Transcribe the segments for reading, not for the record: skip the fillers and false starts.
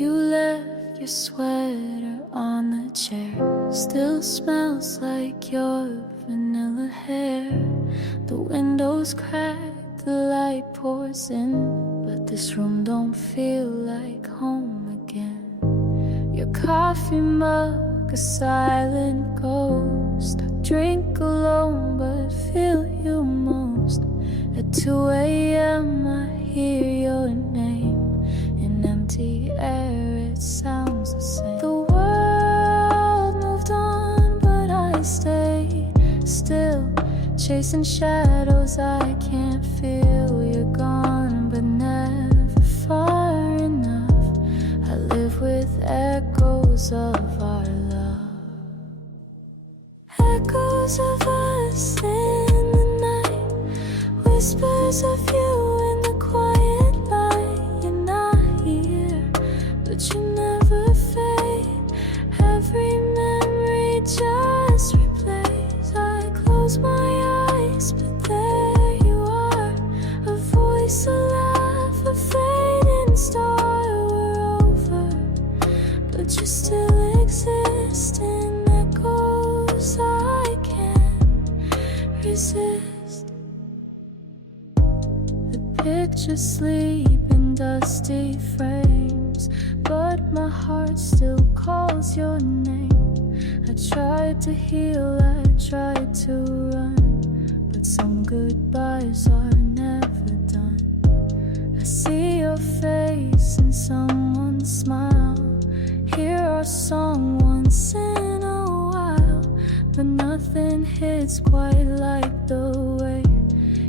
You left your sweater on the chair. Still smells like your vanilla hair. The windows crack, the light pours in, but this room don't feel like home again. Your coffee mug, a silent ghost. I drink alone but feel you most. At 2 a.m. I hear your name. In empty air it sounds the same. The world moved on but I stayed still, chasing shadows I can't feel. You're gone but never far enough. I live with echoes of our love. Echoes of us in the night. Whispers of you in the quiet light. You're not here, but you never fade. Every memory just replays. I close my eyes, but there you are. A voice, a laugh, a fading star. We're over, but you still exist in echoes I can't resist. The pictures sleep in dusty frames, but my heart still calls your name. I tried to heal, I tried to run, but some goodbyes are never done. I see your face in someone's smile, hear our song once in a while, but nothing hits quite like the way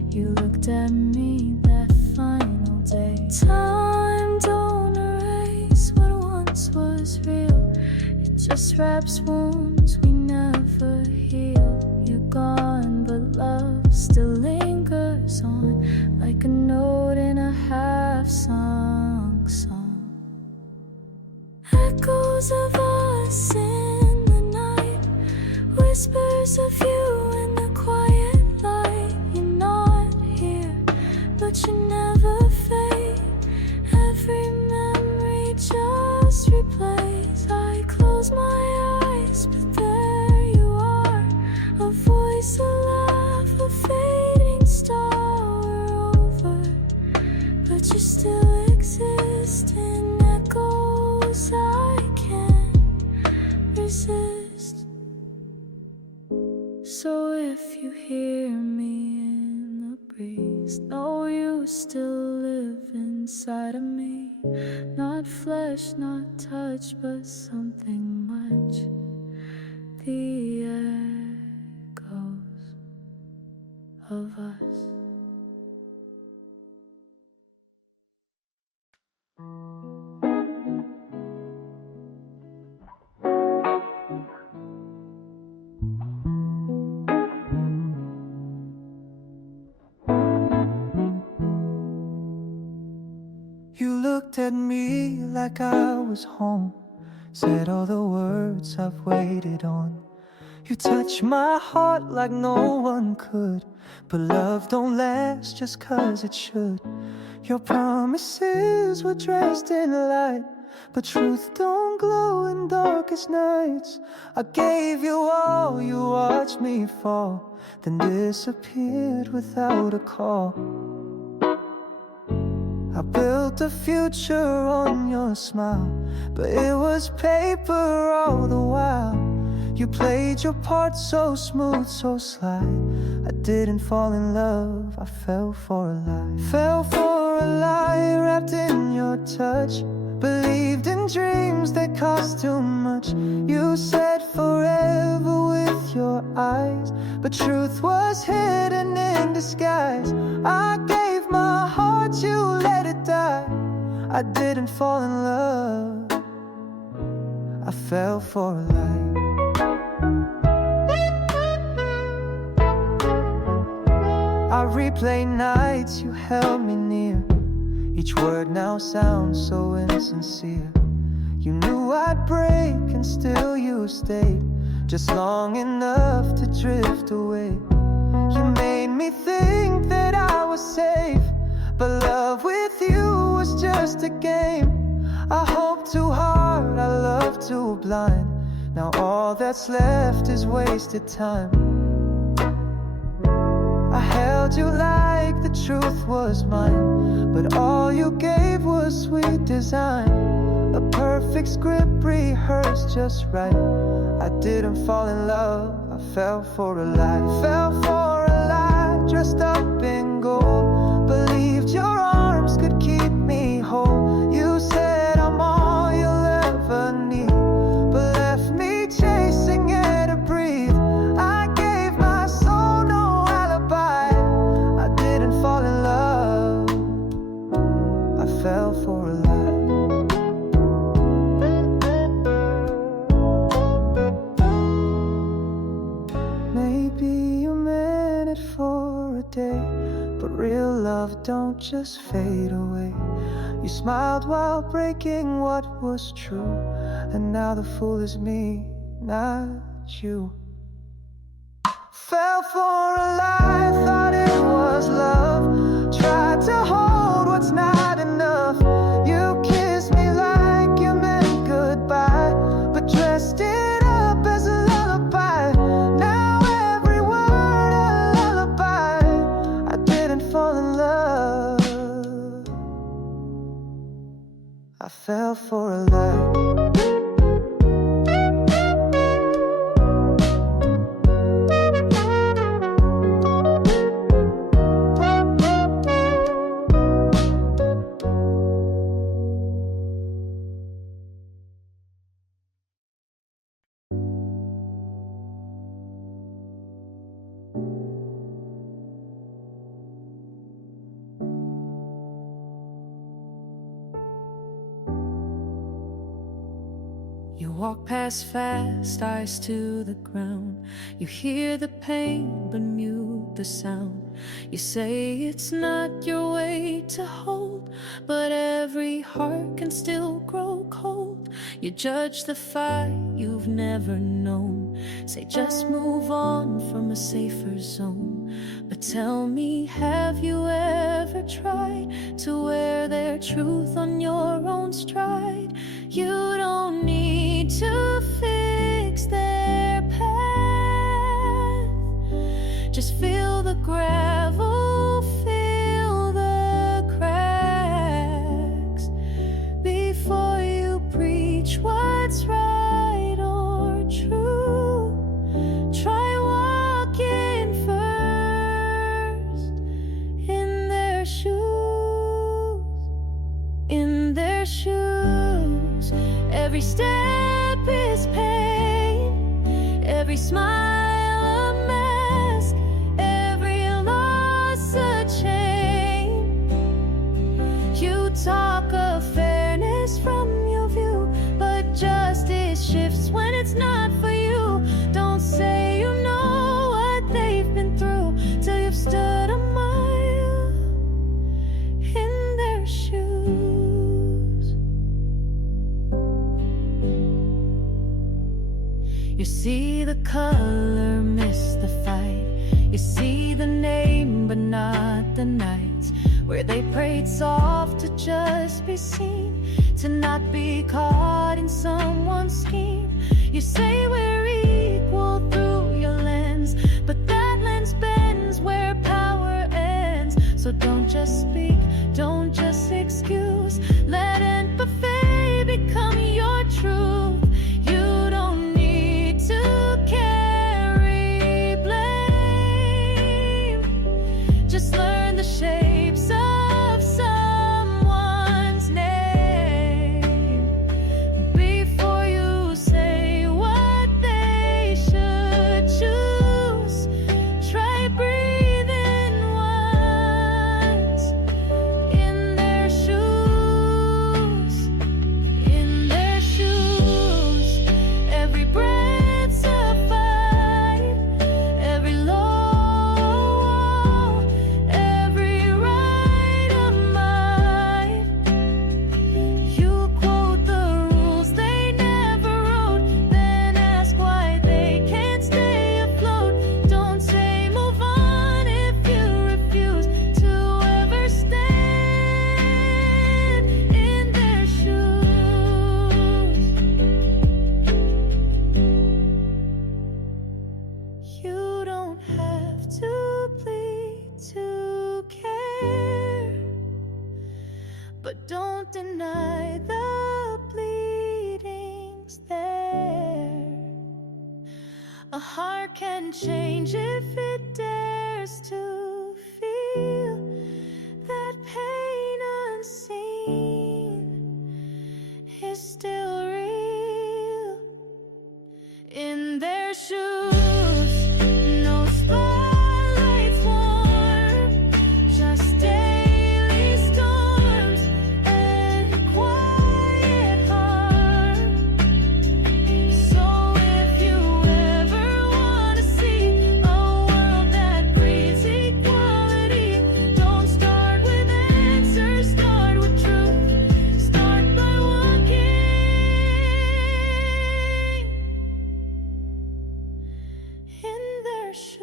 you looked at me that final day. Time don't erase what once was real. It just wraps wounds we never heal. You're gone, but love still lingers on, like a note in a half-sung song. Echoes of us in the night. Whispers of you in the quiet light. You're not here, but you never fade. Every memory just replays. I close my eyes, but there you are. A voice, a laugh, a fading star. We're over, but you still exist in echoes I can't resist. So if you hear me in the breeze, know you still live inside of me. Not flesh, not touch, but something much. The echoes of us. You looked at me like I was home, said all the words I've waited on. You touched my heart like no one could, but love don't last just 'cause it should. Your promises were dressed in light, but truth don't glow in darkest nights. I gave you all, you watched me fall, then disappeared without a call. I built a future on your smile, but it was paper all the while. You played your part so smooth, so sly. I didn't fall in love, I fell for a lie. Fell for a lie wrapped in your touch. Believed in dreams that cost too much. You said forever with your eyes, but truth was hidden in disguise. I gave my heart, you let it die. I didn't fall in love, I fell for a lie. I replay nights you held me near. Each word now sounds so insincere. You knew I'd break and still you stayed, just long enough to drift away. You made me think that I was safe, but love with you was just a game. I hope to line. Now all that's left is wasted time. I held you like the truth was mine, but all you gave was sweet design. A perfect script rehearsed just right. I didn't fall in love, I fell for a lie. Fell for a lie, dressed up in gold. Believed your arms could keep me whole. You said I'm all you'll ever need, but left me chasing air to breathe. I gave my soul no alibi. I didn't fall in love, I fell for a lie. Maybe you meant it for a day, but real love don't just fade away. You smiled while breaking what was true, and now the fool is me, not you. Fell for a lie, thought it was love. Tried to hold what's not enough. You kissed me like you meant goodbye, but dressed it up as a lullaby. Now every word a lullaby. I didn't fall in love, I fell for a lie. You walk past fast, eyes to the ground. You hear the pain, but mute the sound. You say it's not your way to hold, but every heart can still grow cold. You judge the fight you've never known. Say just move on from a safer zone. But tell me, have you ever tried to wear their truth on your own stride? You don't need to fix their path. Just feel the gravel, feel the cracks before you preach what's right or true. Try walking first in their shoes, in their shoes. Every step is pain, every smile a mask, every loss a chain. You talk of fairness from your view, but justice shifts when it's not for you. Don't say you know what they've been through till you've stood a mile in their shoes. You see the color, miss the fight. You see the name, but not the nights where they prayed soft to just be seen, to not be caught in someone's scheme. You say we're equal through your lens, but that lens bends where power ends. So don't just speak, don't just excuse. Let empathy become your truth. You don't need to carry blame. Just learn the shapes of someone's name before you say what they should choose. Try breathing once can change if it dares to feel that pain unseen is still real. In their shoes, no spotlights warm, just daily storms and quiet harm. So if you ever want to see a world that breeds equality, don't start with answers, start with truth. Start by walking in their shoes.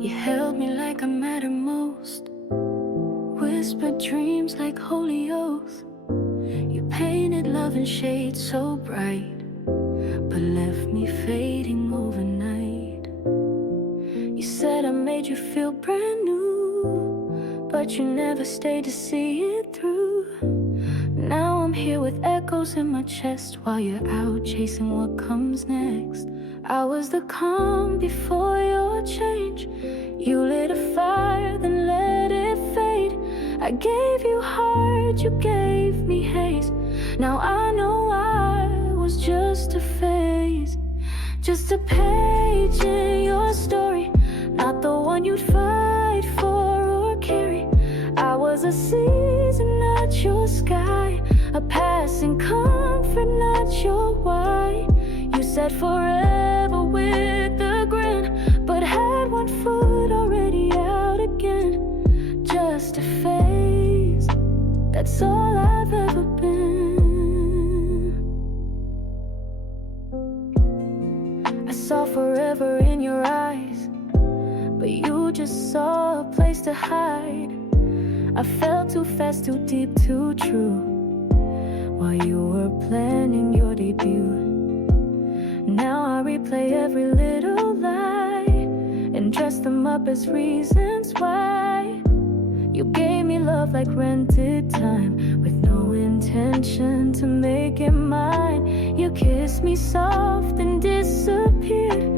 You held me like I mattered most, whispered dreams like holy oath. You painted love in shades so bright, but left me fading overnight. You said I made you feel brand new, but you never stayed to see it through. Now I'm here with echoes in my chest while you're out chasing what comes next. I was the calm before your change. You lit a fire, then let it fade. I gave you heart, you gave me haze. Now I know I was just a phase, just a page in your story, not the one you'd fight for or carry. I was a season, not your sky, a passing comfort, not your why. You said forever with a grin, but had one foot already out again. Just a phase, that's all I've ever been. I saw forever in your eyes, but you just saw a place to hide. I fell too fast, too deep, too true, while you were planning your debut. Now I replay every little lie and dress them up as reasons why. You gave me love like rented time, with no intention to make it mine. You kissed me soft and disappeared,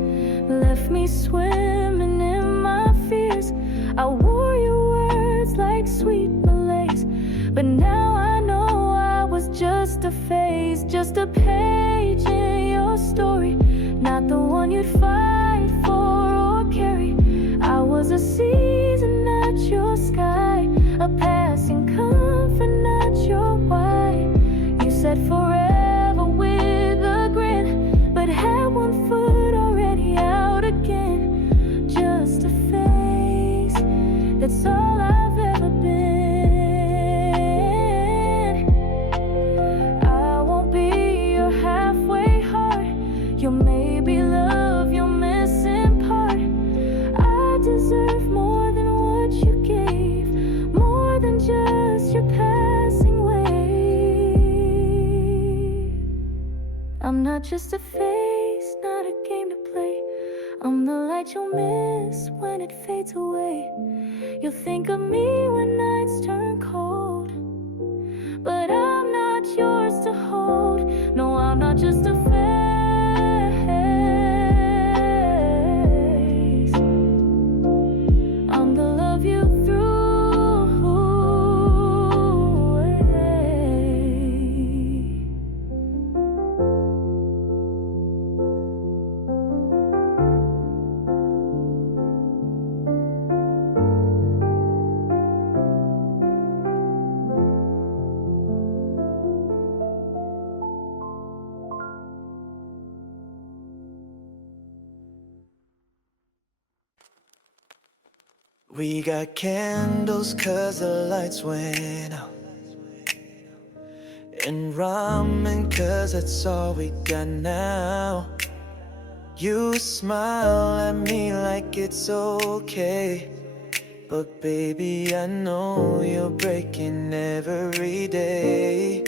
left me swimming in my fears. I wore your words like sweet malaise, but now I know I was just a phase, just a page in your story, not the one you'd fight for or carry. I was a season, not your sky, a passing comfort, not your why. You said forever with a grin, but had one foot already out again. Just a phase, that's all I've ever been. I won't be your halfway heart, your maybe love, your missing part. I deserve more than what you gave, more than just your passing wave. I'm not just a face, not a game to play. I'm the light you'll miss when it fades away. You'll think of me when nights turn cold, but I'm not yours to hold. No, I'm not just a face. I'm the love you threw away. We got candles 'cause the lights went out, and ramen 'cause that's all we got now. You smile at me like it's okay, But baby, I know you're breaking every day.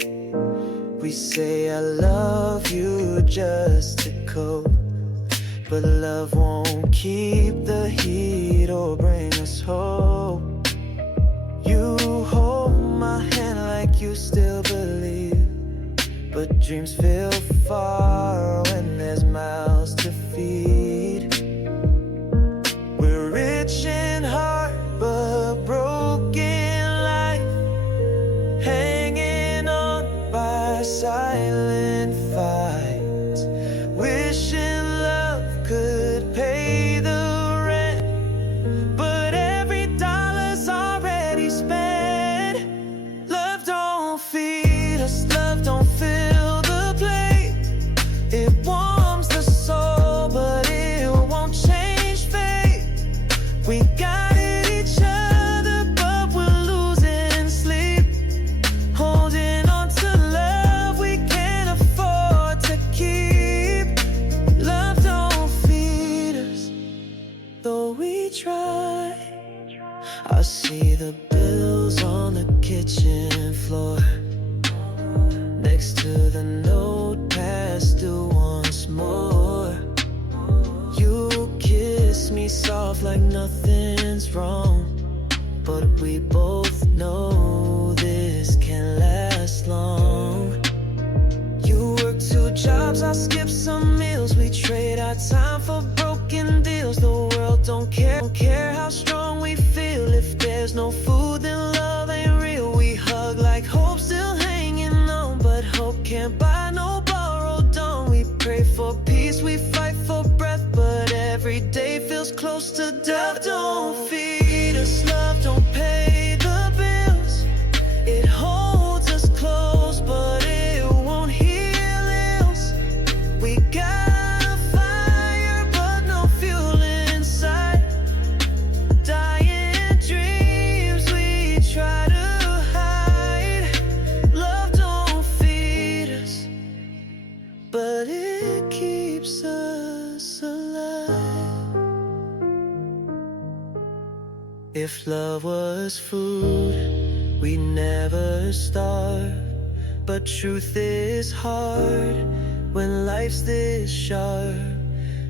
We say I love you just to cope, but love won't keep the heat or bring us hope. You hold my hand like you still believe, but dreams feel far when there's mouths to feed. We're rich in heart but broken life, hanging on by silent fights, wishing love could pay the rent, but every dollar's already spent. Love don't feed us, love don't fill the plate. It warms the soul, but it won't change fate. We got it each other, but we're losing sleep, holding on to love we can't afford to keep. Love don't feed us, though we try. I see the bills on the kitchen floor, next to the note passed due once more. You kiss me soft like nothing's wrong, but we both know this can't last long. You work 2 jobs, I skip some meals. We trade our time for broken deals. The world don't care how strong we feel. If there's no food, then love ain't real. We hug like hope still hanging on, but hope can't buy no borrowed dawn. We pray for peace, we fight for breath, but every day feels close to death. Don't feed us, love don't pay the bills. It holds us close, but it won't heal ills. We got a fire, but no fuel inside. Dying dreams we try to hide. Love don't feed us, but it keeps us alive. If love was food, we'd never starve. But truth is hard when life's this sharp.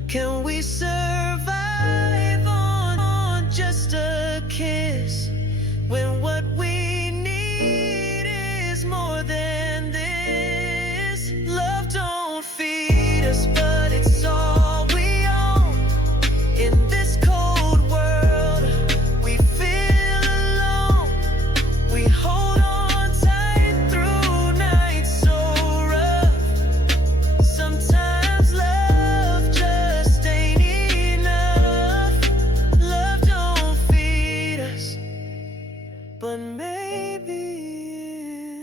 Can we survive on just a kiss, when what we need is more than this? Love don't feed us, but it's all we own. In this cold world, we feel alone. We hold on tight through nights so rough. Sometimes love just ain't enough. Love don't feed us, but maybe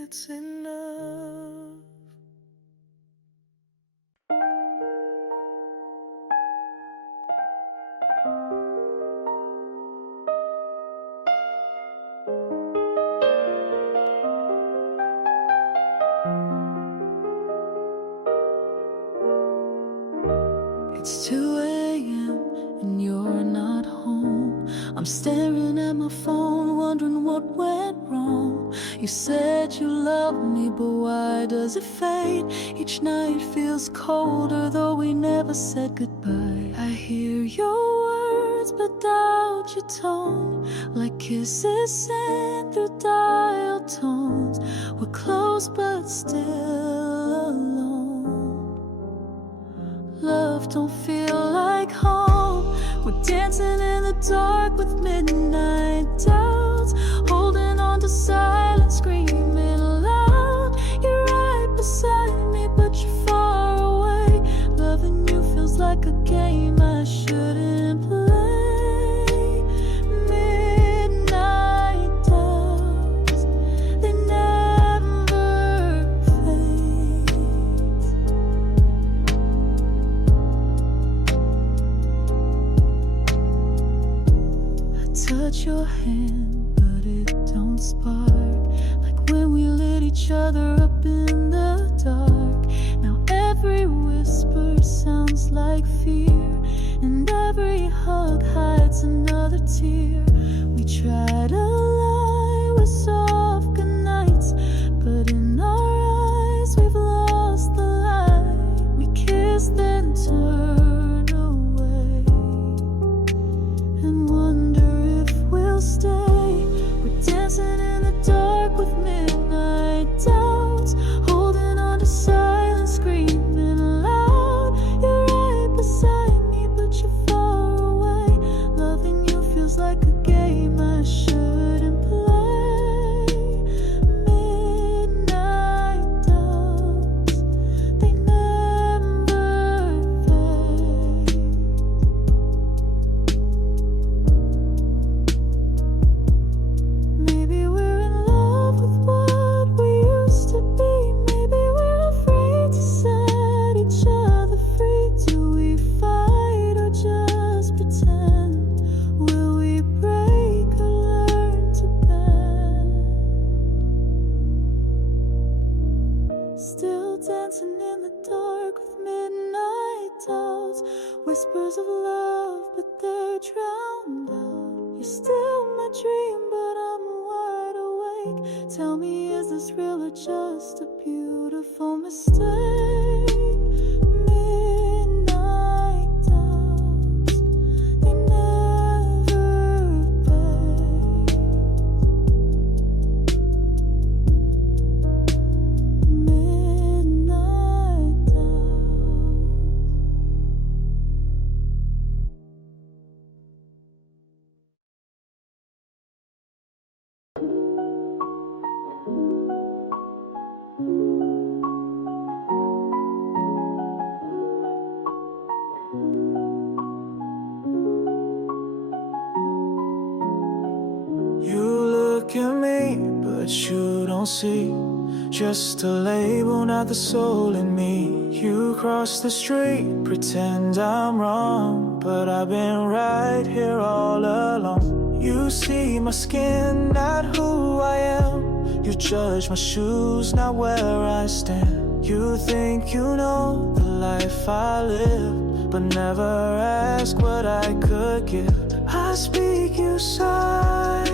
it's enough. It's 2 a.m. and you're not home. I'm staring at my phone, wondering what went wrong. You said you loved me, but why does it fade? Each night feels colder, though we never said goodbye. I hear your words, but doubt your tone, like kisses sent through dial tones. We're close, but still alone. Love don't feel like home. We're dancing in the dark with midnight doubts, holding on to silence, screaming loud. You're right beside me, but you're far away. Loving you feels like a game I shouldn't play. Midnight doubts, they never fade. I touch your hand, but it don't spark, like when we lit each other up in the dark. Now every whisper sounds like fear, and every hug hides another tear. We try feels like a game I shouldn't play. Midnight doubts, they never fade. Maybe we're in love with what we used to be. Maybe we're afraid to set each other free. Do we fight or just pretend? Will we break or learn to bend? Still dancing in the dark with midnight doubts. Whispers of love, but they're drowned out. You're still my dream, but I'm wide awake. Tell me, is this real or just a beautiful mistake? Midnight doubts, they never fade. Midnight doubts. You look at me, but you don't see just a label, not the soul in me. You cross the street, pretend I'm wrong, but I've been right here all along. You see my skin, not who I am. You judge my shoes, not where I stand. You think you know the life I live, but never ask what I could give. I speak, you sigh,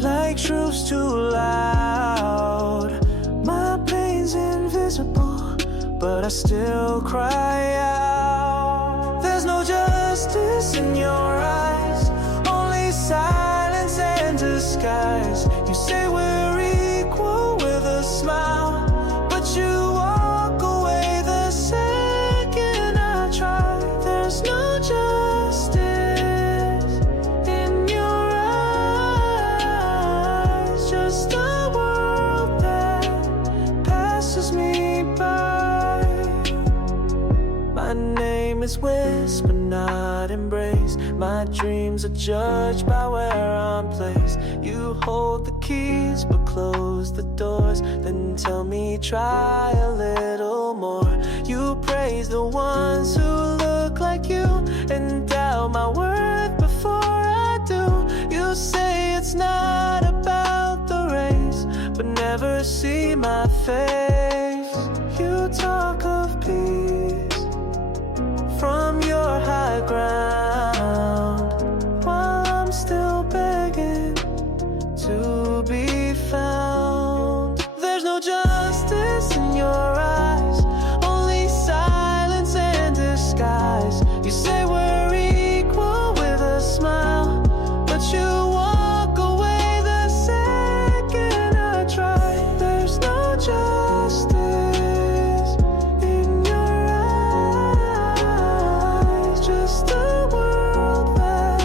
like truth's too loud. My pain's invisible, but I still cry out. There's no justice in your eyes, only silence and disguise. You say we're equal with a smile, but you walk away the second I try. There's no justice in your eyes, just a world that passes me by. My name is whispered, not embraced. My dreams are judged by where I'm placed. You hold the keys but close the doors, then tell me try a little more. You praise the ones who look like you and doubt my worth before I do. You say it's not about the race, but never see my face. You talk of peace from your high ground, while I'm still begging to be found. There's no justice in your eyes, only silence and disguise. You say we're equal with a smile, but you walk away the second I try. There's no justice in your eyes, just a world that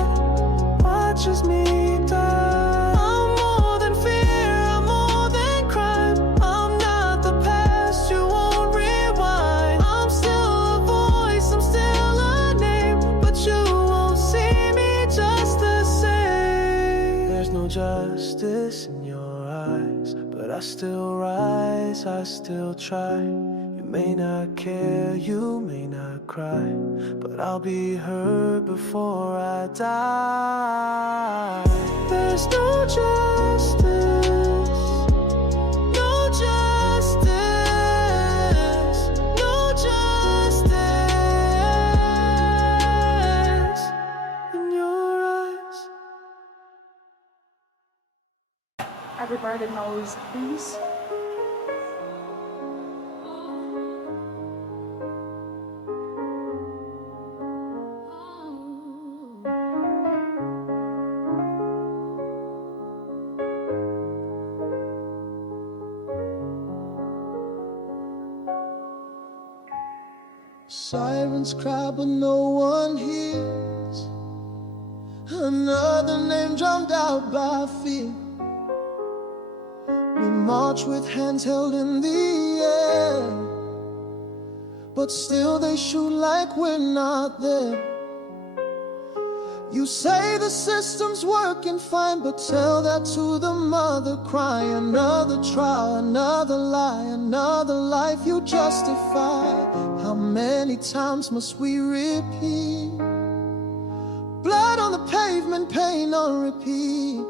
watches me die. I'm more than fear, I'm more than crime. I'm not the past, you won't rewind. I'm still a voice, I'm still a name, but you won't see me just the same. There's no justice in your eyes, but I still rise, I still try. You may not care, you may not cry, but I'll be heard before I die. There's no justice, no justice, no justice in your eyes. Everybody knows these. Sirens cry but no one hears. another name drowned out by fear. We march with hands held in the air, but still they shoot like we're not there. You say the system's working fine, but tell that to the mother crying. Another trial, another lie, another life you justify. How many times must we repeat? Blood on the pavement, pain on repeat.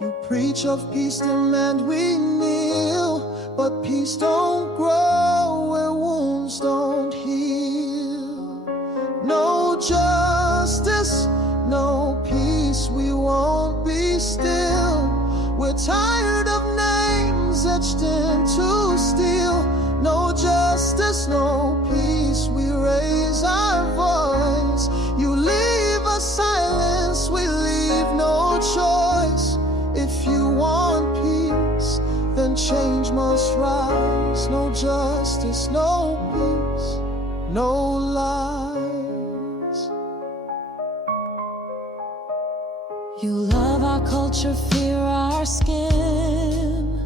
You preach of peace, demand we kneel, but peace don't grow where wounds don't heal. No justice, no peace, we won't be still. We're tired of names etched into steel. No justice, no peace, we raise our voice. You leave us silence, we leave no choice. If you want peace, then change must rise. No justice, no peace, no lies. You love our culture, fear our skin.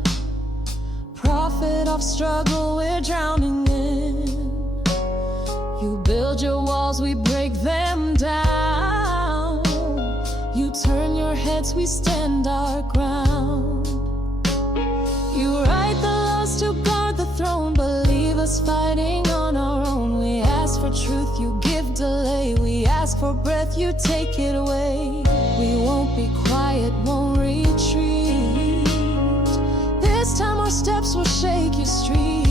Profit of struggle we're drowning in. You build your walls, we break them down. You turn your heads, we stand our ground. You write the laws to guard the throne, but leave us fighting on our own. We ask for truth, you give delay. We ask for breath, you take it away. We won't be quiet, won't retreat. This time our steps will shake your streets.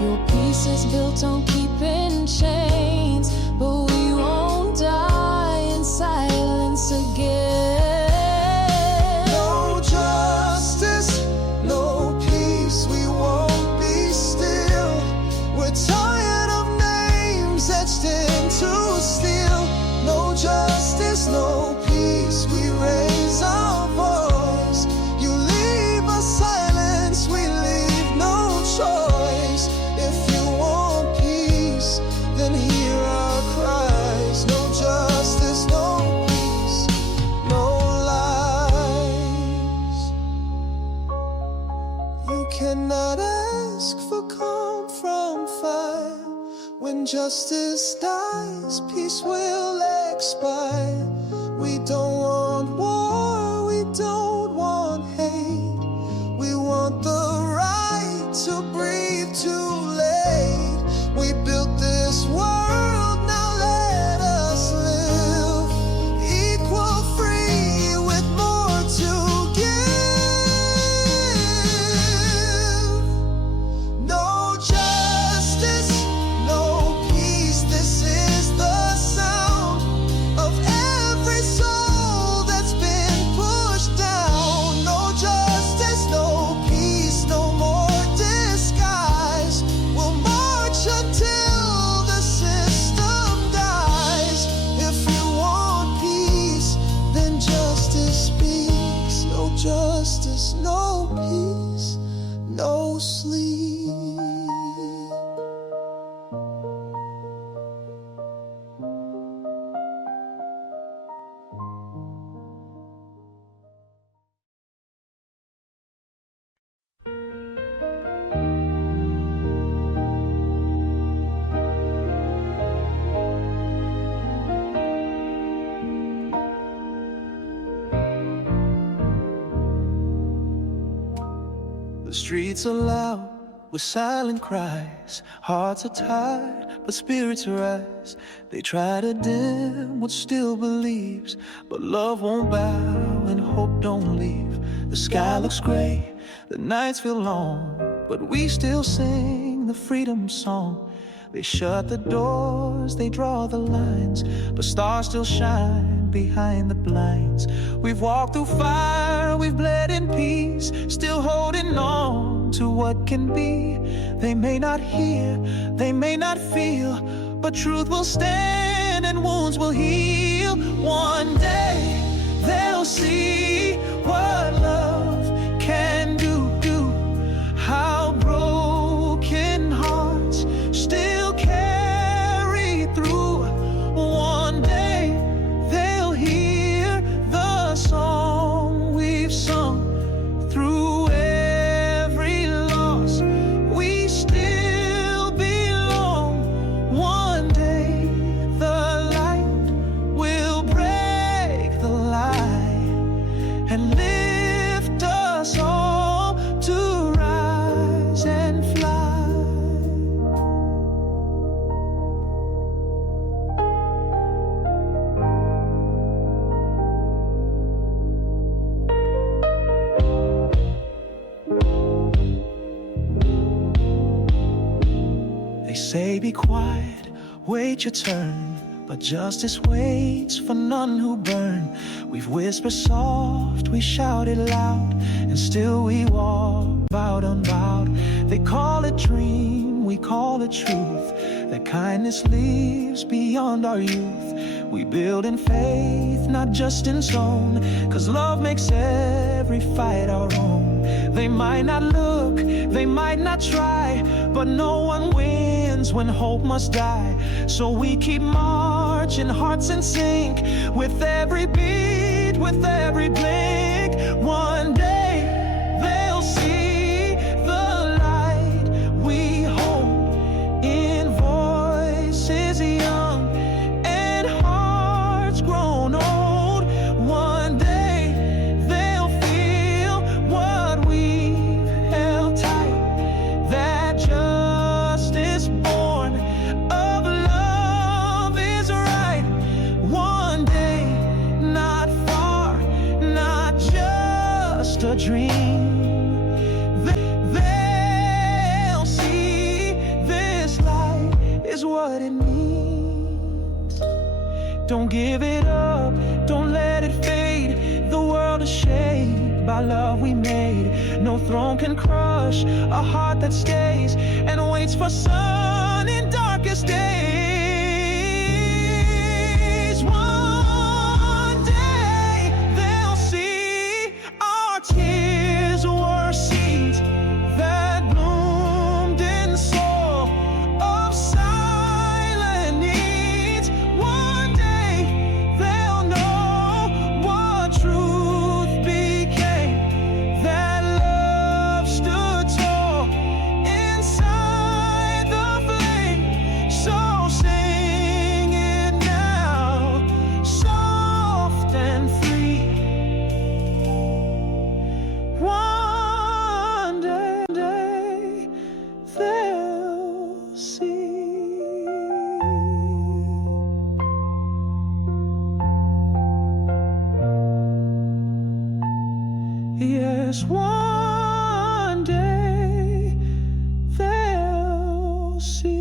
Your peace is built on keeping chains, but we won't die in silence again. No justice, no peace, we won't be still. We're tired of names etched into steel. No justice, no peace, we raise our voice. You leave us silence, we leave no choice. If you want peace, then hear our cries. No justice, no peace, no lies. You cannot ask for calm from fire. When justice dies, peace will expire. We don't want war, we don't want hate. We want the right to breathe too late. We built this world, now let us live. Equal, free, with more to give. No justice, no peace, this is the sound of every soul that's been pushed down. No justice, no peace, no more disguise. We'll march until the system dies. If you want peace, then justice speaks. No justice, no peace, no sleep. The streets are loud with silent cries. Hearts are tired, but spirits rise. They try to dim what still believes, but love won't bow and hope don't leave. The sky looks gray, the nights feel long, but we still sing the freedom song. They shut the doors, they draw the lines, but stars still shine behind the blinds. We've walked through fire, we've bled in peace, still holding on to what can be. They may not hear, they may not feel, but truth will stand and wounds will heal. One day they'll see what love can do. How broken hearts still carry through. One day be quiet, wait your turn. But justice waits for none who burn. We've whispered soft, we shouted loud, and still we walk bowed unbowed. They call it dream, we call it truth, that kindness lives beyond our youth. We build in faith, not just in stone, 'cause love makes every fight our own. They might not look, they might not try, but no one wins when hope must die. So we keep marching, hearts in sync, with every beat, with every blink. One day they'll see the light we hold in voices young and hearts grown old. One day they'll feel what we've held tight, that justice born of love is right. One day, not far, not just a dream. They'll see this light is what it means. Don't give it up, don't let it fade. The world is shaped by love we made. No throne can crush a heart that stays and waits for sun in darkest days. One day they'll see our tears were seeds that bloomed in soul of silent needs. One day they'll know what truth became, that love stood tall inside the flame. So sing it now, soft and free. One day they'll see. Yes, one day they'll see.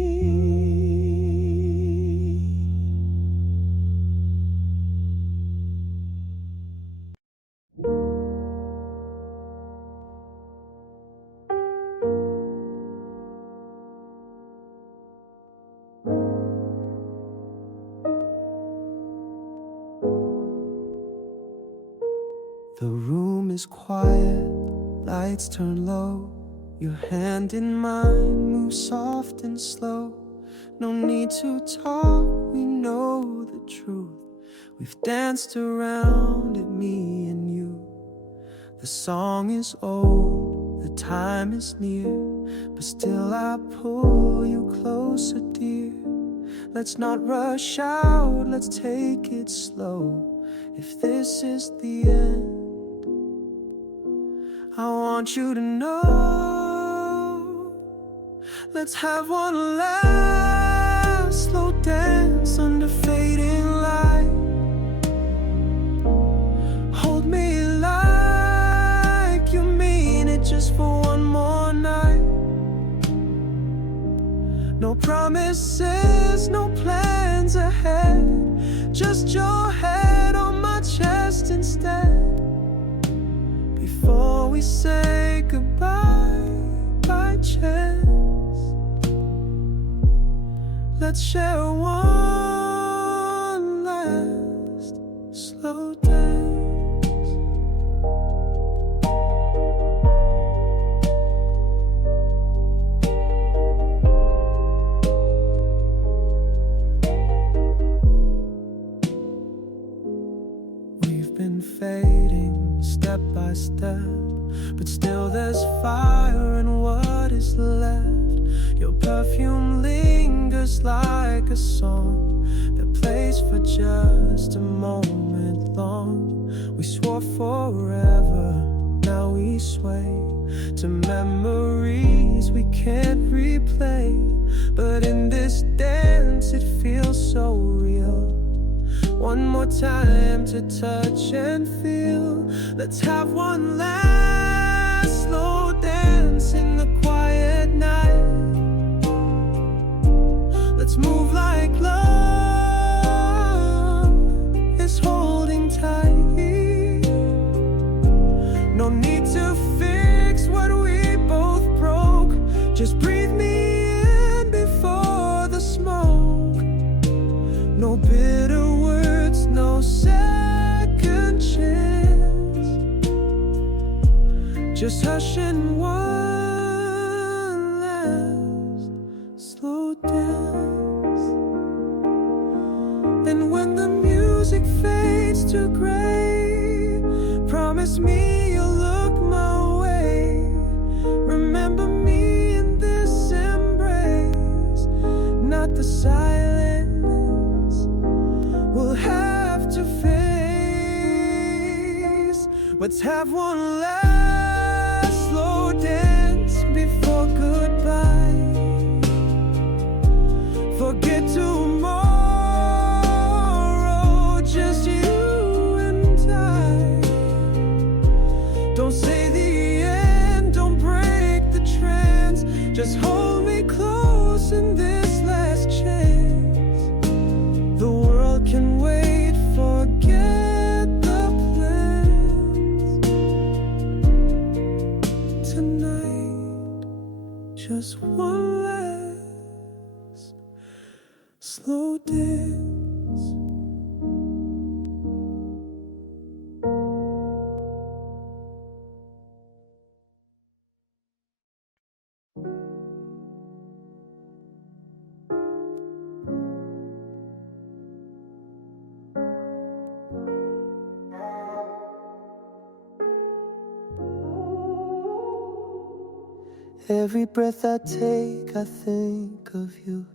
The room is quiet, lights turn low. Your hand in mine moves soft and slow. No need to talk, we know the truth. We've danced around it, me and you. The song is old, the time is near, but still I pull you closer, dear. Let's not rush out, let's take it slow. If this is the end, I want you to know. Let's have one last slow dance under fading light. Hold me like you mean it, just for one more night. No promises, no plans ahead, just your head on my chest instead. Before we say goodbye by chance, let's share one last slow dance. We've been fading step by step, but still there's fire in what is left. Your perfume lingers like a song that plays for just a moment long. We swore forever, now we sway to memories we can't replay. But in this dance it feels so real. One more time to touch and feel. Let's have one last slow dance in the quiet night. Let's move like love is holding tight. No need to fix what we both broke. Just breathe me in before the smoke. No bitter words, no second chance. Just hush and one last slow dance. And when the music fades to gray, promise me you'll look my way. Remember me in this embrace, not the silence we'll have to face. Let's have one last slow dance before goodbye. Forget tomorrow, just you and I. Don't say the end, don't break the trance. Just hold me close in this last chance. The world can wait, forget the plans. Tonight, just one last slow dance. Every breath I take, I think of you,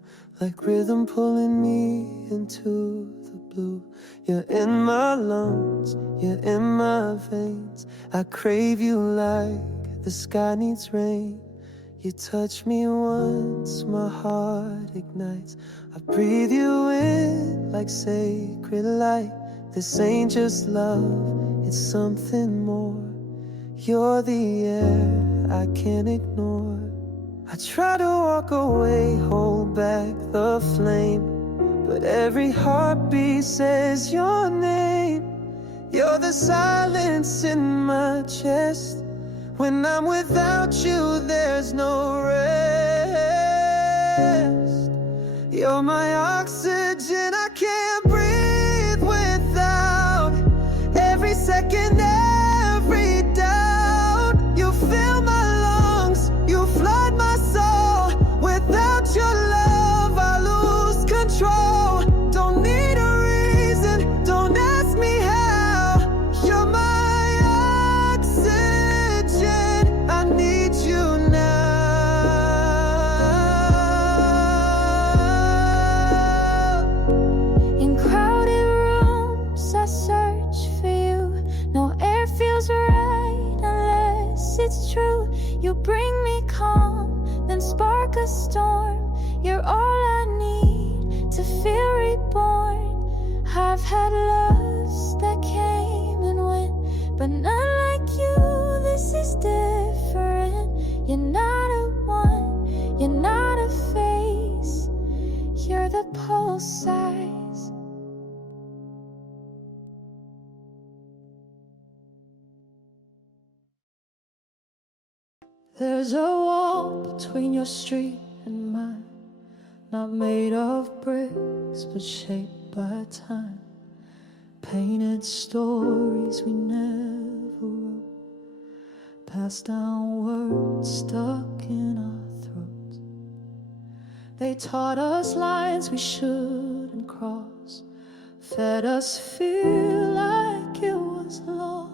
like rhythm pulling me into the blue. You're in my lungs, you're in my veins. I crave you like the sky needs rain. You touch me once, my heart ignites. I breathe you in like sacred light. This ain't just love, it's something more. You're the air I can't ignore. I try to walk away, hold back the flame, but every heartbeat says your name. You're the silence in my chest. When I'm without you, there's no rest. You're my oxygen, I can't breathe without. Every second, every doubt. You fill my lungs, you flood my soul. Without your love, I lose control. Don't need a reason, don't ask me how. You're my oxygen, I need you now. In crowded rooms, I search for you. No air feels right unless it's true. You bring me calm, then spark a storm. You're all I need to feel reborn. I've had loves that came and went, but none like you. This is different. You're not a one, you're not a face. You're the pulse size. There's a wall between your street and mine, not made of bricks, but shaped by time. Painted stories we never wrote, passed down words stuck in our throats. They taught us lines we shouldn't cross, fed us fear like it was law.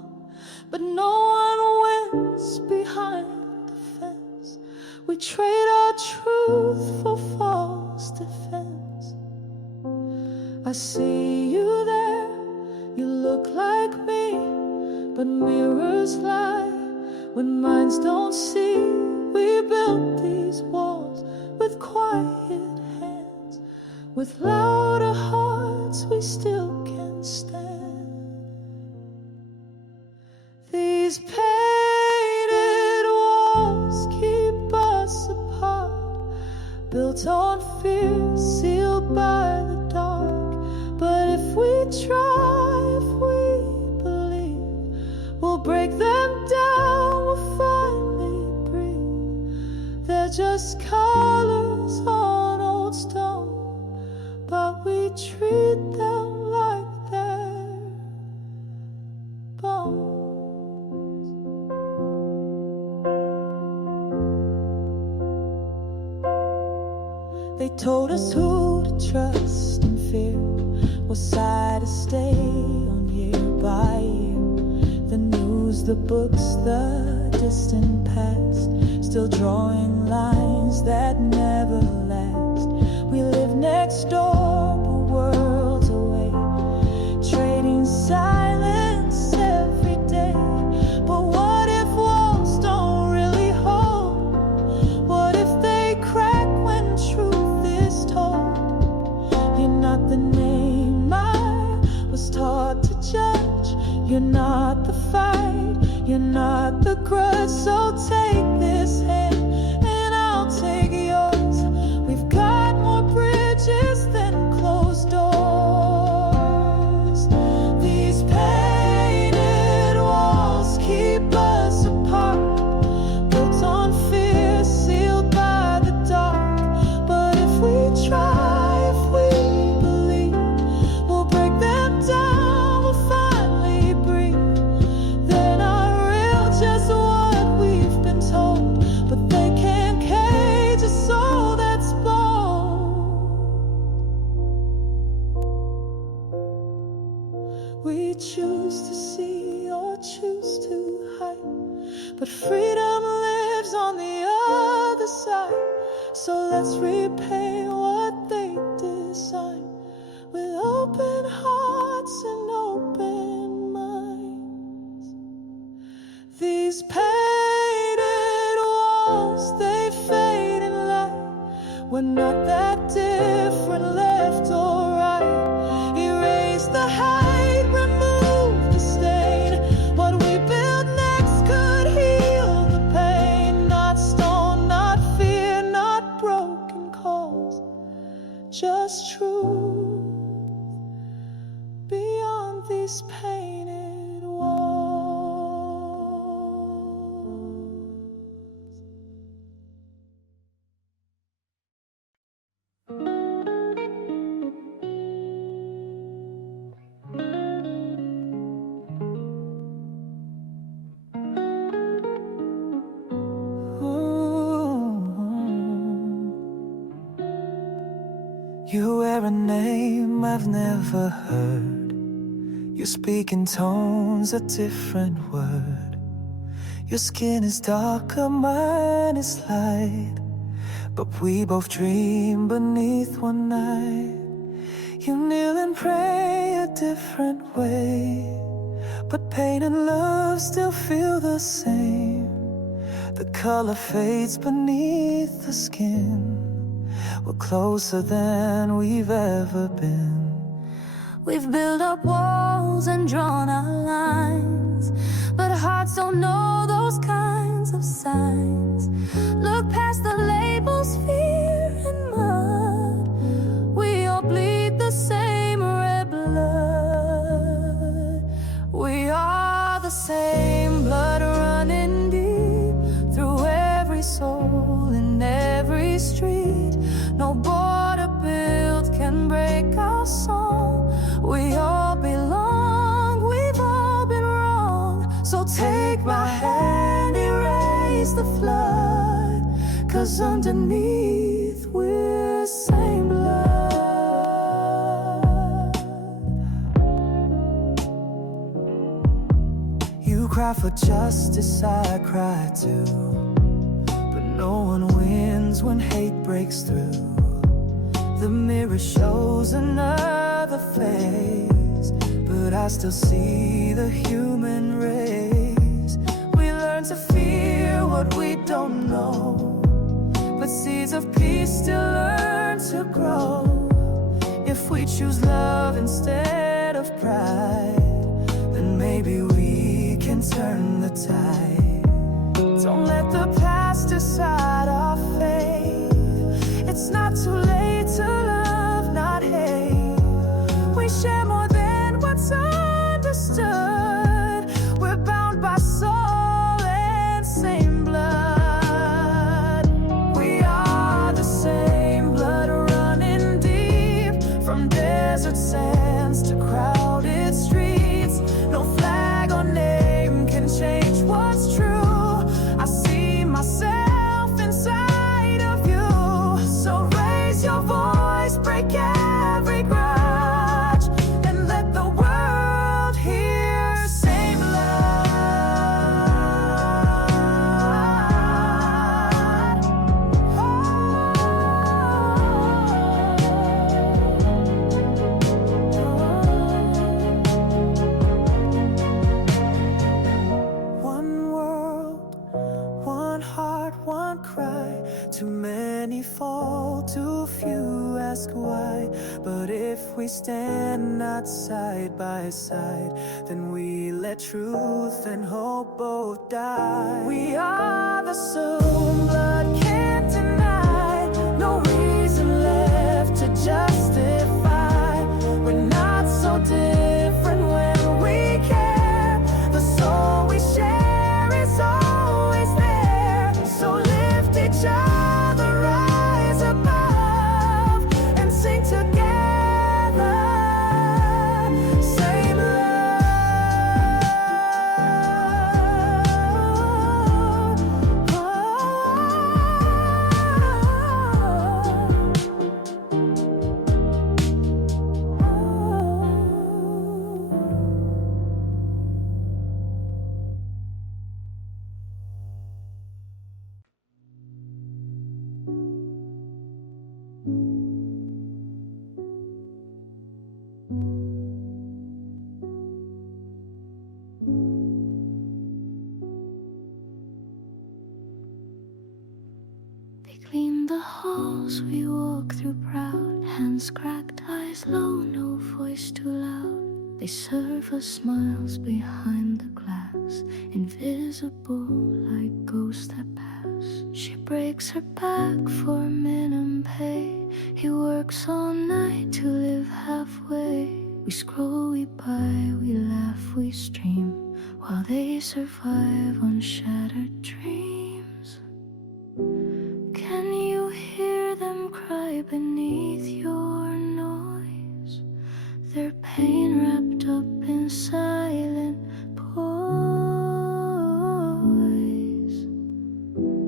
But no one wins behind the fence. We trade our truth for false defense. I see you there, you look like me, but mirrors lie when minds don't see. We built these walls with quiet hands, with louder hearts we still can stand. These painted walls keep us apart, built on fear, sealed try, if we believe, we'll break them down, we'll finally breathe. They're just colors on old stone, but we treat them like they're bones. They told us who to trust and fear, what side to stay on year by year. The news, the books, the distant past, still drawing lines that never last. We live next door, but worlds away, trading silence every day. But what if walls don't really hold? What if they crack when truth is told? You're not the name I was taught to judge. You're not the fight, you're not the grudge. So take this hand and I'll take yours. We've got more bridges than closed doors. These painted walls keep us apart, built on fear, sealed by the dark. But if we try, if we believe, we'll break them down, we'll finally breathe. They're not real, just what we've been told, but they can't cage a soul that's bold. We choose to see or choose to hide, but freedom lives on the other side. So let's repay what they design, with open hearts and open minds. These painted walls, they fade in light. We're not that different, left or right. Erase the hate, remove the stain. What we build next could heal the pain. Not stone, not fear, not broken calls, just truth beyond these painted walls. You wear a name I've never heard. You speak in tones, a different word. Your skin is darker, mine is light, but we both dream beneath one night. You kneel and pray a different way, but pain and love still feel the same. The color fades beneath the skin. We're closer than we've ever been. We've built up walls and drawn our lines, but hearts don't know those kinds of signs. Look past the labels, fear and mud. We all bleed the same red blood. We are the same blood running deep through every soul in every street. No border built can break our song. We all belong, we've all been wrong. So take my hand, erase the flood, 'cause underneath we're same blood. You cry for justice, I cry too, but no one wins when hate breaks through. The mirror shows another face, but I still see the human race. We learn to fear what we don't know, but seeds of peace still learn to grow. If we choose love instead of pride, then maybe we can turn the tide. Don't let the past decide our fate. It's not too late to love, not hate. We share more than we stand not side by side, then we let truth and hope both die. We are the soul blood can't deny, no reason left to justify. We're not so different when we care. The soul we share is always there. So lift each other, rise above, and sing together. Same They clean the halls we walk through proud, hands cracked, eyes low, no voice too loud. They serve us smiles behind the glass, invisible like ghosts that pass. She breaks her back for minimum pay. He works all night to live halfway. We scroll, we buy, we laugh, we stream, while they survive on shattered dreams. Can you hear them cry beneath your noise? Their pain wrapped up in silent poise.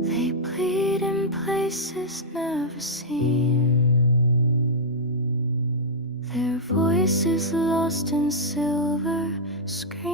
They bleed in places never seen. Their voices lost in silver screens.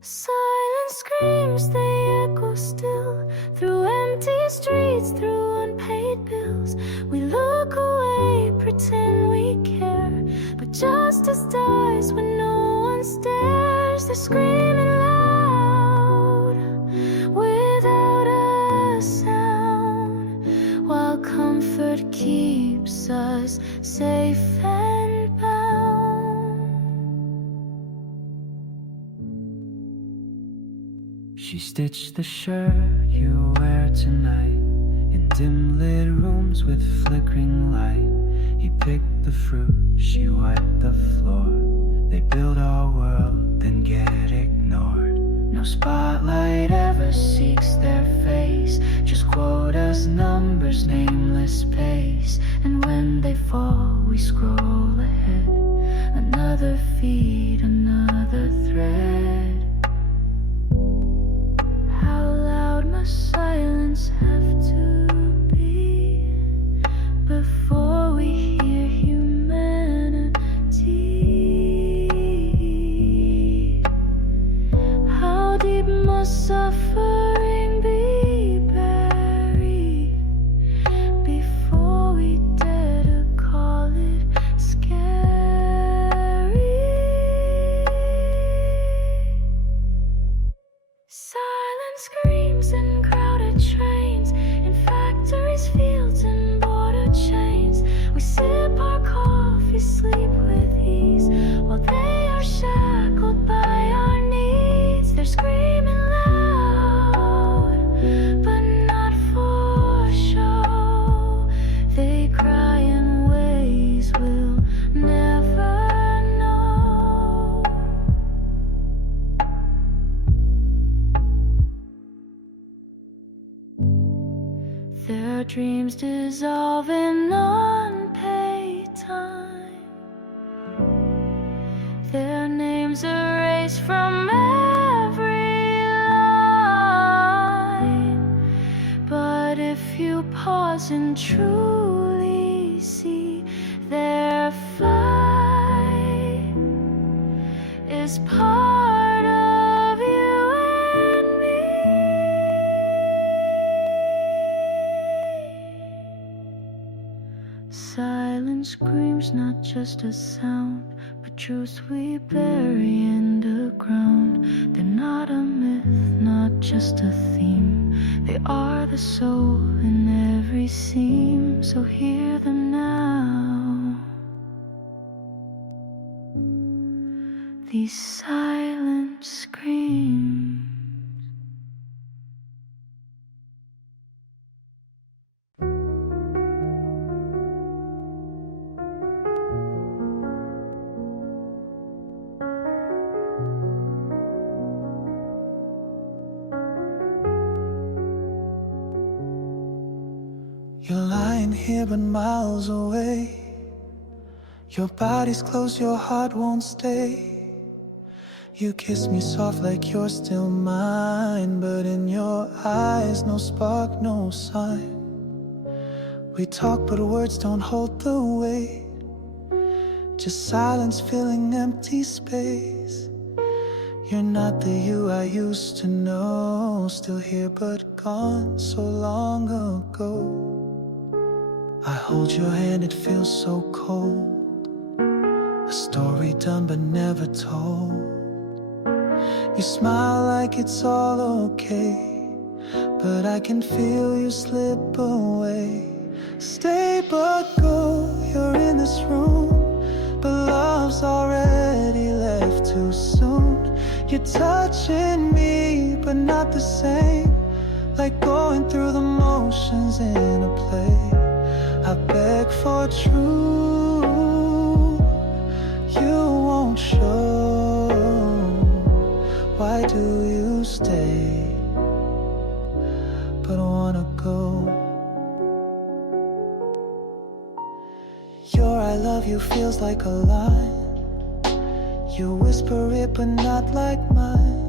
Silent screams, they echo still, through empty streets, through unpaid bills. We look away, pretend we care, but justice dies when no one stares. They're screaming loud, without a sound, while comfort keeps us safe and bound. She stitched the shirt you wear tonight in dim lit rooms with flickering light. He picked the fruit, she wiped the floor. They build our world, then get ignored. No spotlight ever seeks their face, just quotas, numbers, nameless pace. And when they fall, we scroll ahead, another feed, another thread. How loud must silence have to be before we hear humanity? How deep must suffering be buried before we dare to call it scary? Silent screams in crowded trains, in factories, fields, and border chains. We sip our coffee, sleep with ease, while they are shackled by our needs. They're screaming loud, but not for show. They cry in ways we'll never know. Their dreams dissolve in unpaid time, their names erased from every line. But if you pause and truly see, their fight is part of you and me. Silent screams, not just a sound, but truths we bury in the ground. They're not a myth, not just a theme. They are the soul in every seam, so hear them now. These silent screams. You're lying here but miles away. Your body's close, your heart won't stay. You kiss me soft like you're still mine, but in your eyes, no spark, no sign. We talk but words don't hold the weight, just silence filling empty space. You're not the you I used to know, still here but gone so long ago. I hold your hand, it feels so cold, a story done but never told. You smile like it's all okay, but I can feel you slip away. Stay but go, you're in this room, but love's already left too soon. You're touching me, but not the same, like going through the motions in a play. I beg for truth, you won't show. Why do you stay, but wanna go? Your I love you feels like a line. You whisper it but not like mine.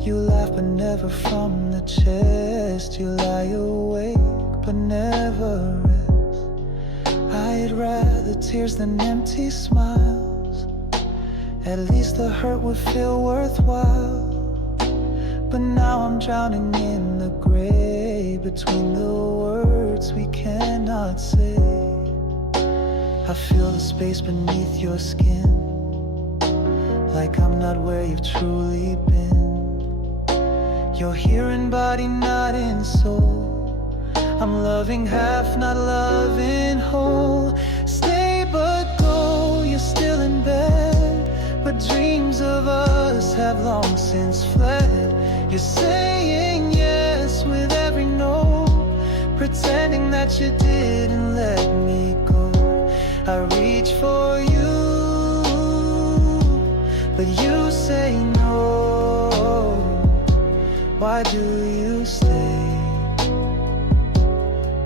You laugh but never from the chest. You lie awake but never rest. I'd rather tears than empty smiles. At least the hurt would feel worthwhile. But now I'm drowning in the gray, between the words we cannot say. I feel the space beneath your skin, like I'm not where you've truly been. You're here in body, not in soul. I'm loving half, not loving whole. Stay but go, you're still in bed, but dreams of us have long since fled. You're saying yes with every no, pretending that you didn't let me go. I reach for you, but you say no. Why do you stay,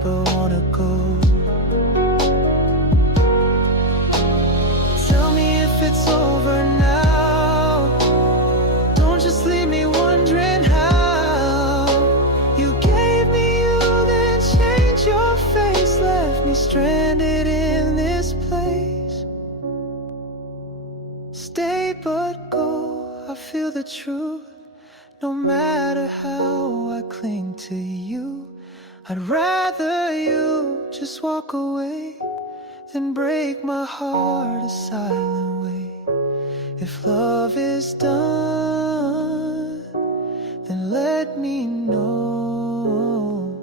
but wanna go? Tell me if it's over now. Don't just leave me wondering how. You gave me you, then changed your face, left me stranded in this place. Stay but go, I feel the truth. No matter how I cling to you, I'd rather you just walk away than break my heart a silent way. If love is done, then let me know.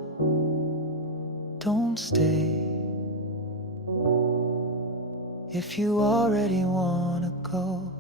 Don't stay if you already wanna go.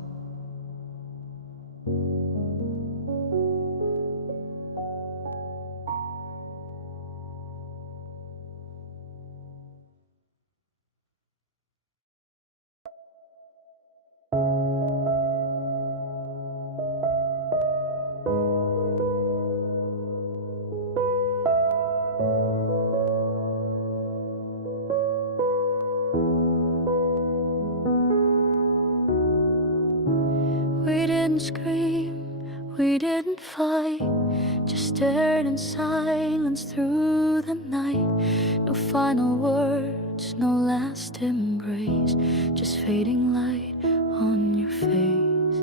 We didn't scream, we didn't fight, just stared in silence through the night. No final words, no last embrace, just fading light on your face.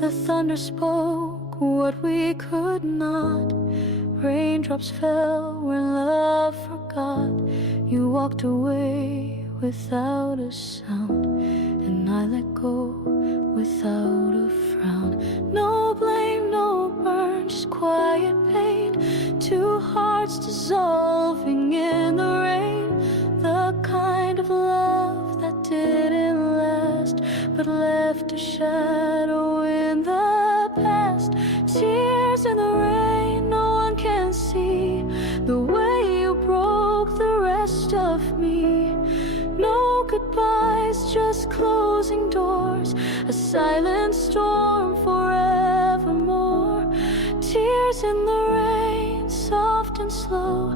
The thunder spoke what we could not. Raindrops fell where love forgot. You walked away without a sound, and I let go without a frown. No blame, no burn, just quiet pain. Two hearts dissolving in the rain. The kind of love that didn't last, but left a shadow in the past. Tears in the rain, no one can see the way you broke the rest of me. No goodbyes, just closing doors, a silent storm forevermore. Tears in the rain, soft and slow,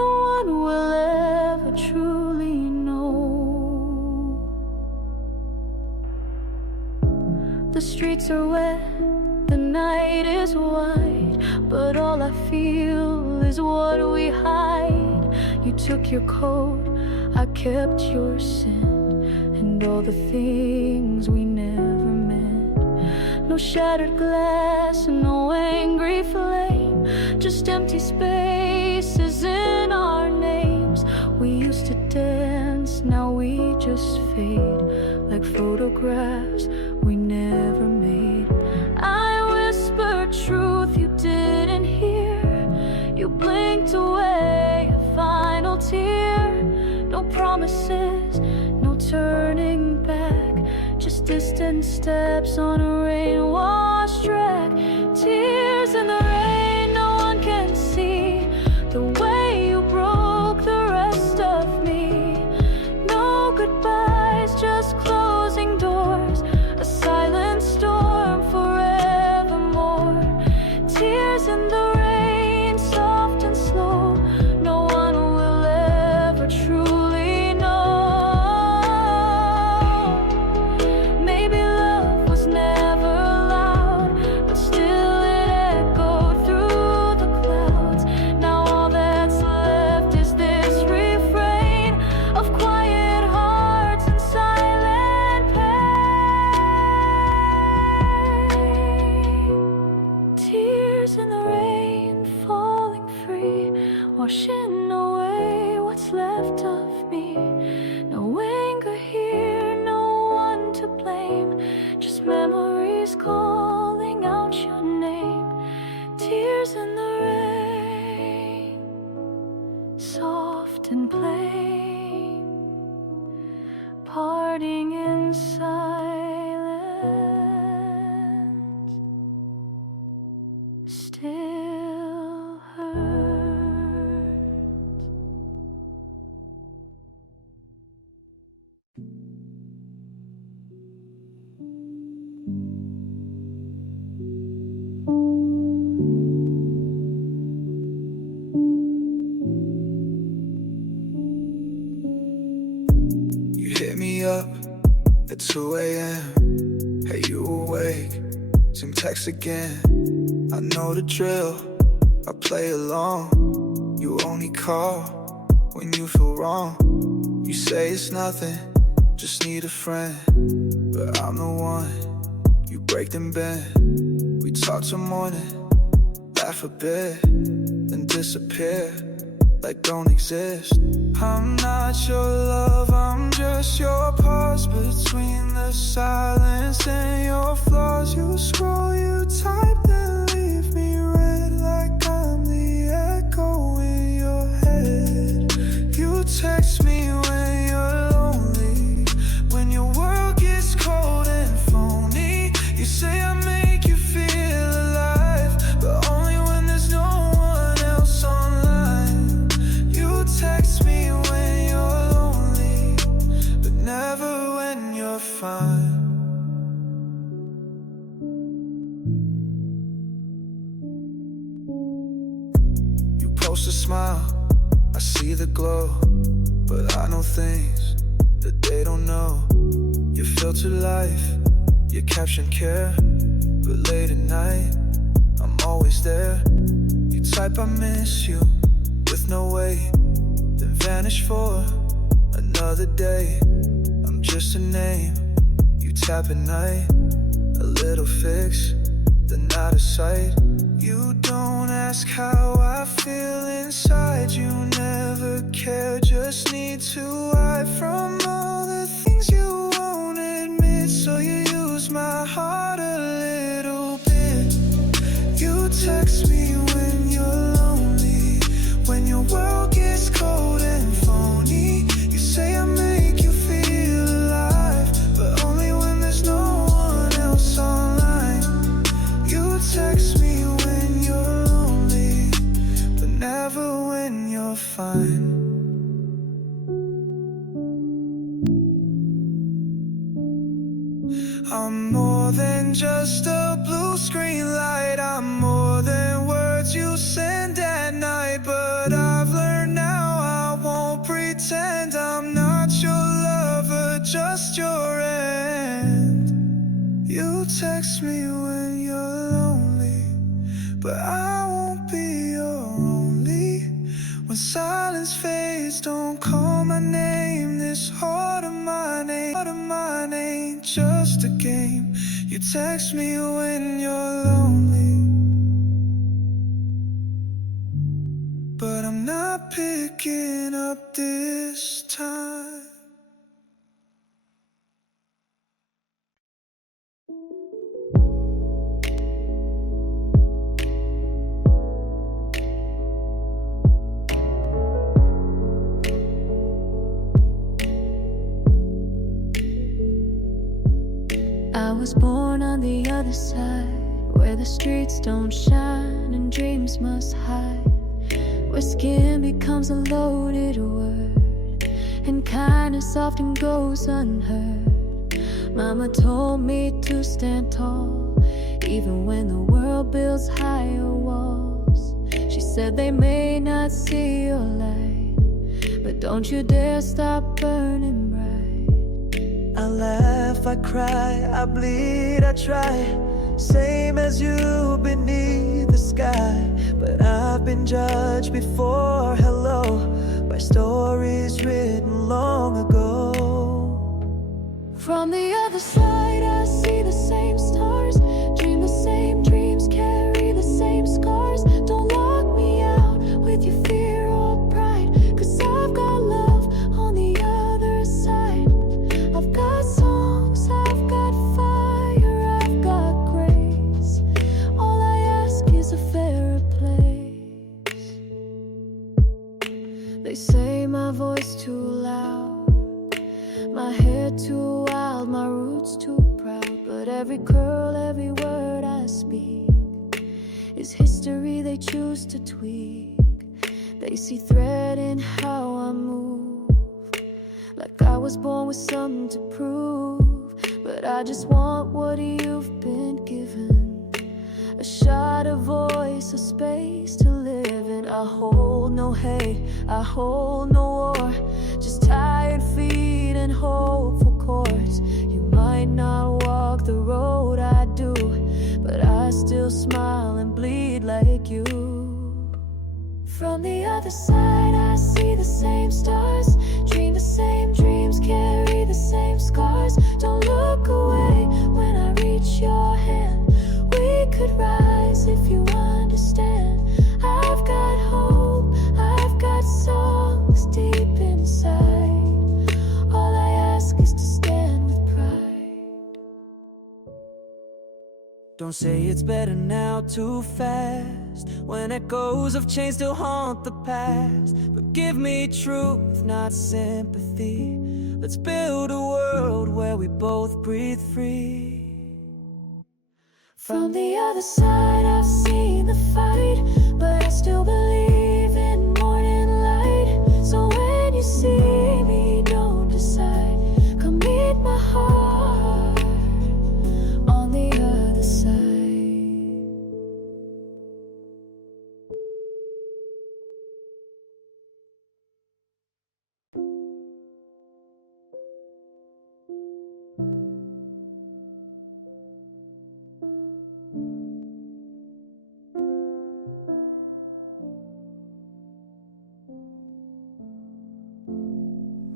no one will ever truly know. The streets are wet, the night is wide, but all I feel is what we hide. You took your coat, I kept your scent, and all the things we never meant. No shattered glass, no angry flame, just empty spaces in our names. We used to dance, now we just fade, like photographs we never made. I whispered truth you didn't hear, you blinked away a final tear. No promises, no turning back, just distant steps on a rain-washed track. Tears in the rain, no one can see the way you broke the rest of me. No goodbyes, just closing doors, a silent storm forevermore. Tears in the rain, soft and slow, no one will ever truly know. Maybe love was never loud, but still it echoed through the clouds. Now all that's left is this refrain of quiet hearts and silent pain. Tears in the rain, falling free, washing away what's left of me. No anger here, no one to blame, just memories calling out your name. Tears in the rain, soft and plain, parting in silence, still hurts. You hit me up at 2 a.m. Hey, you awake? Same text again. I know the drill, I play along. You only call when you feel wrong. You say it's nothing, just need a friend, but I'm the one you break them bend. We talk till morning, laugh a bit, then disappear like don't exist. I'm not your love, I'm just your pause between the silence and your flaws. You scroll, you type, then leave me red like I'm the echo in your head. You text me when you're lonely, when your world gets cold and phony. You say I make you feel alive, but only when there's no one else online. You text me when you're lonely, but never when you're fine. You post a smile, I see the glow, but I know things that they don't know. You filter life, you caption care, but late at night, I'm always there. You type I miss you with no weight, then vanish for another day. I'm just a name you tap at night, a little fix, then out of sight. You don't ask how I feel inside, you never care, just need to hide from all the things you won't admit. So you use my heart a little bit. You text I'm more than just a blue screen light. I'm more than words you send at night. But I've learned now I won't pretend I'm not your lover, just your end. You text me when you're lonely, but I won't be your only. When silence fades, don't call my name. This heart of mine ain't just a game. You text me when you're lonely, but I'm not picking up this time. I was born on the other side, where the streets don't shine and dreams must hide, where skin becomes a loaded word and kindness often goes unheard. Mama told me to stand tall, even when the world builds higher walls. She said they may not see your light, but don't you dare stop burning bright. I laugh, I cry, I bleed, I try, same as you beneath the sky. But I've been judged before, hello, by stories written long ago. From the other side I see the same stars, dream the same dreams, carry the same scars. Don't lock me out with your fear or pride, 'cause I've got love on the other side. I've got songs, I've got fire, I've got grace. All I ask is a fairer place. They say my voice too loud, my hair too wild, my roots too proud. But every curl, every word I speak is history they choose to tweak. They see thread in how I move, like I was born with something to prove. But I just want what you've been given, a shot, a voice, a space to live in. I hold no hate, I hold no war, just tired feet and hopeful chords. You might not walk the road I do, but I still smile and bleed like you. From the other side I see the same stars, dream the same dreams, carry the same scars. Don't look away when I reach your hand. We could rise if you understand. I've got hope, I've got songs deep inside. All I ask is to stand with pride. Don't say it's better now, too fast, when echoes of change still haunt the past. But give me truth, not sympathy. Let's build a world where we both breathe free. From the other side I've seen the fight, but I still believe in morning light. So when you see me, don't decide, come meet my heart on the other side.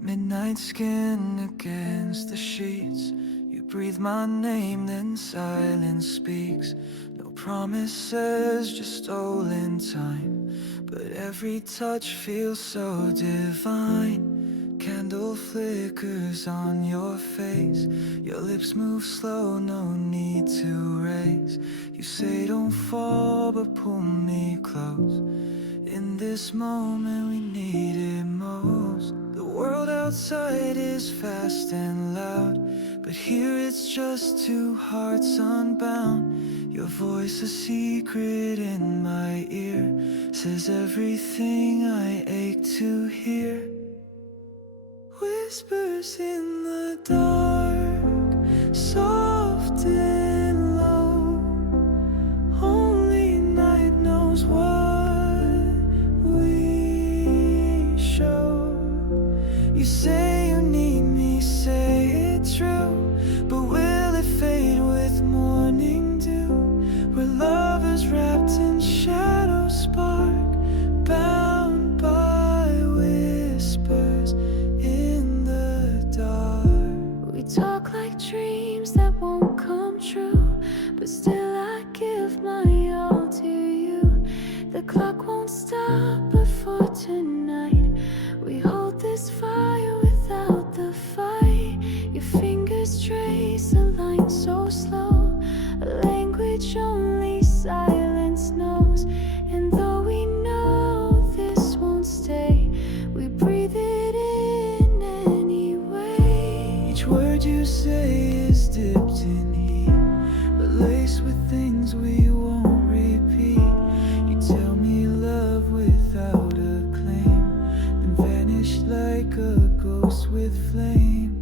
Midnight skin against the sheets, you breathe my name, then silence speaks. No promises, just stolen time, but every touch feels so divine. Candle flickers on your face, your lips move slow, no need to raise. You say don't fall, but pull me close. In this moment we need it most. The world outside is fast and loud, but here it's just two hearts unbound. Your voice a secret in my ear, says everything I ache to hear. Whispers in the dark, so word you say is dipped in heat, but laced with things we won't repeat. You tell me love without a claim, then vanished like a ghost with flame.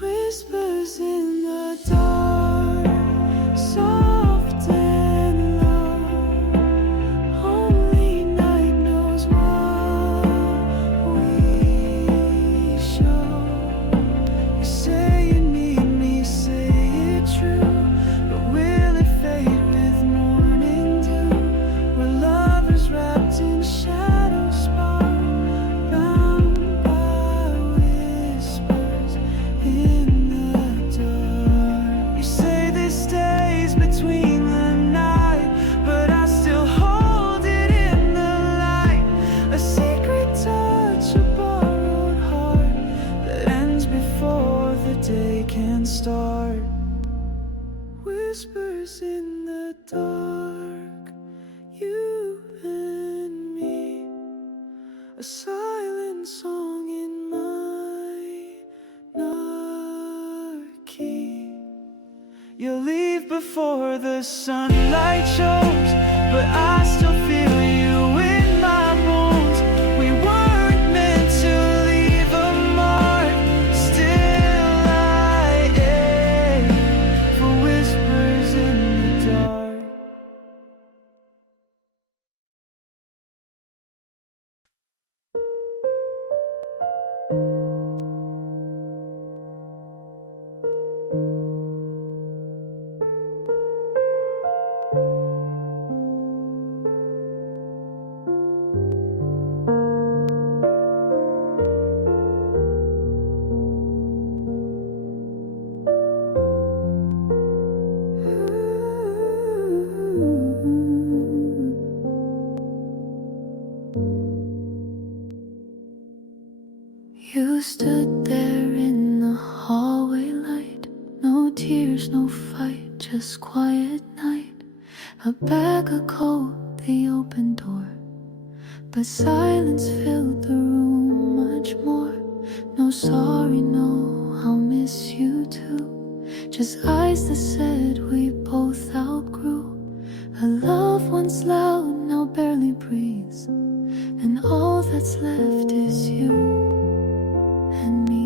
Whispers in the dark, soft and low. Only night knows what we show. You say you need me, say it true, but will it fade with morning dew? We're lovers wrapped in shadow spark, bound by whispers in the dark. You say this stays between the night, but I still hold it in the light. A secret touch, a borrowed heart that ends before the day can start. Whispers in the dark, you and me, a silent song in minarchy. You'll leave before the sunlight shows, but I still feel you in my bones. We weren't meant to leave a mark. Still I ache for whispers in the dark. You stood there in the hallway light, no tears, no fight, just quiet night. A bag of cold, the open door, but silence filled the room much more. No sorry, no, I'll miss you too. Just eyes that said we both outgrew. A love once loud, now barely breathes, and all that's left is you and me.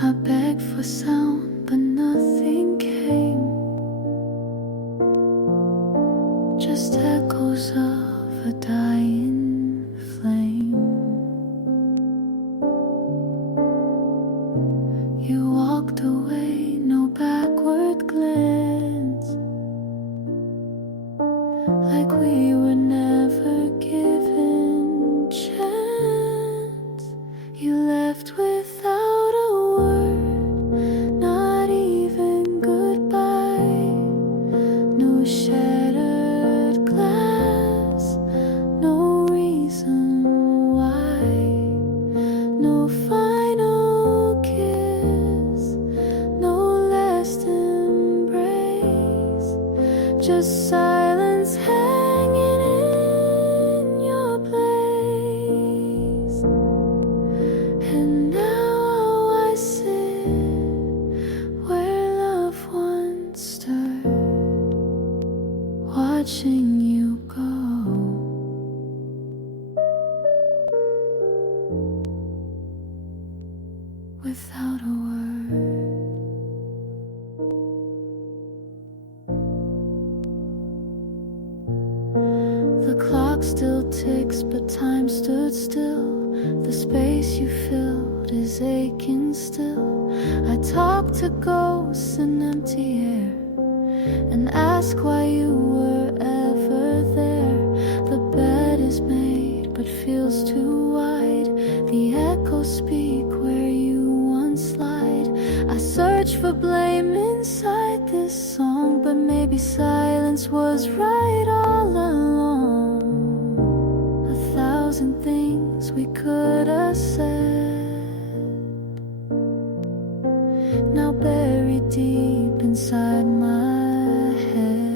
I begged for sound, but nothing came. Just echoes of a dying flame. You walked away, no backward glance, like we were never given chance. You left without a word, not even goodbye. No shattered glass, no reason why. No final kiss, no last embrace, just silence hanging in your place. And now I sit where love once stood, watching you go without a word. The clock still ticks, but time stood still. The space you filled is aching still. I talk to ghosts in empty air and ask why you were ever there. The bed is made but feels too wide. The echoes speak where you once lied. I search for blame inside this song, but maybe silence was right all along. A thousand things we could have said, now buried deep inside my head.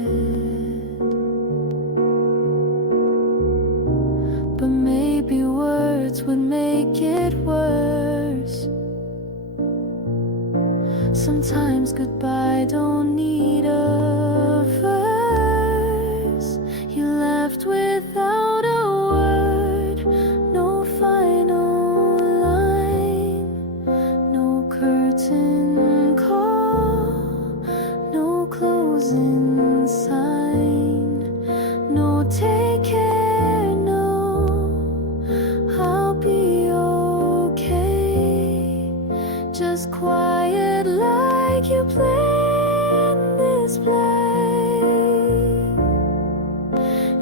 but maybe words would make it worse. Sometimes goodbye don't need a verse. You left without a word, no final line, no curtain call, no closing sign, no take care, no, I'll be okay. Just quiet like you planned this play.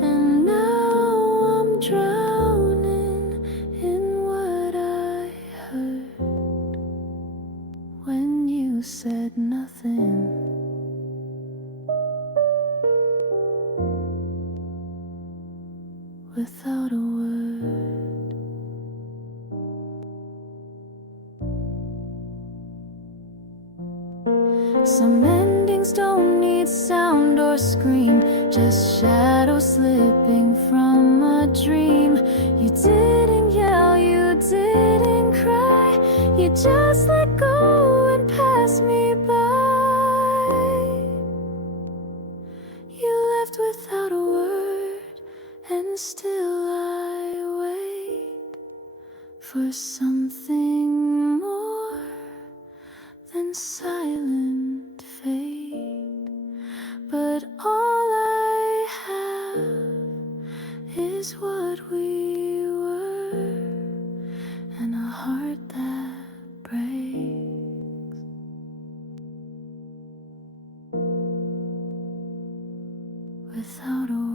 And now I'm drowning in what I heard when you said nothing. Without a word. Some endings don't need sound or scream, just shadows slipping from a dream. You didn't yell, you didn't cry, you just let go and passed me by. You left without a word, and still I wait for something more than silent fate. But all I have is what we were, and a heart that breaks without a word.